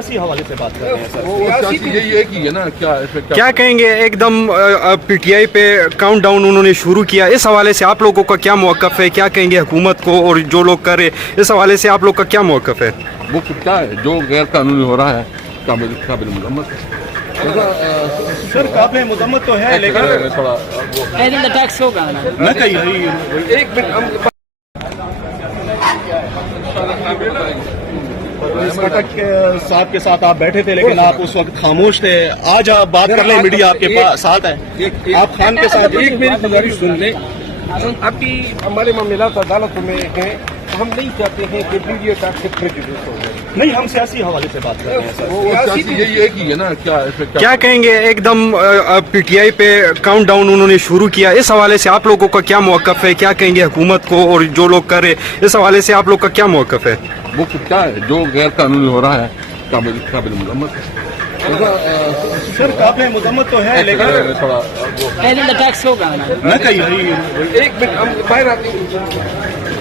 सियासी हवाले से बात कर रहे हैं सर। वो सियासी यही है कि है ना क्या कहेंगे, एकदम पीटीआई पे काउंट डाउन उन्होंने शुरू किया, इस हवाले से आप लोगों का क्या मौक़िफ़ है? क्या कहेंगे हुकूमत को और जो लोग कर रहे हैं, इस हवाले से आप लोग का क्या मौक़िफ़ है? वो क्या है जो गैर कानूनी हो रहा है काबिल मजम्मत सर काबिल मजम्मत तो है, लेकिन थोड़ा टैक्स होगा ना। मैं कही एक मिनट कटक साहब के साथ आप बैठे थे, लेकिन आप उस वक्त खामोश थे। आज आप बात कर लें, मीडिया आपके पास साथ है, आप खान के साथ एक मेरी गुजारिश सुन ले। अभी हमारे मामलात अदालतों में हैं, हम नहीं चाहते हैं कि मीडिया का प्रेजुडिस हो जाए। नहीं, हम सियासी हवाले से बात कर रहे हैं सर। वो सियासी यही है कि है ना क्या कहेंगे, एकदम पीटीआई पे काउंट डाउन उन्होंने शुरू किया, इस हवाले से आप लोगों का क्या मौक़िफ़ है? क्या कहेंगे हुकूमत को और जो लोग कर रहे हैं, इस हवाले से आप लोग का क्या मौक़िफ़ है? वो क्या है जो गैर कानूनी हो रहा है काबिल मजम्मत सर काबिल मजम्मत तो है, लेकिन थोड़ा टैक्स होगा ना। मैं कही एक मिनट हम बाहर आते हैं।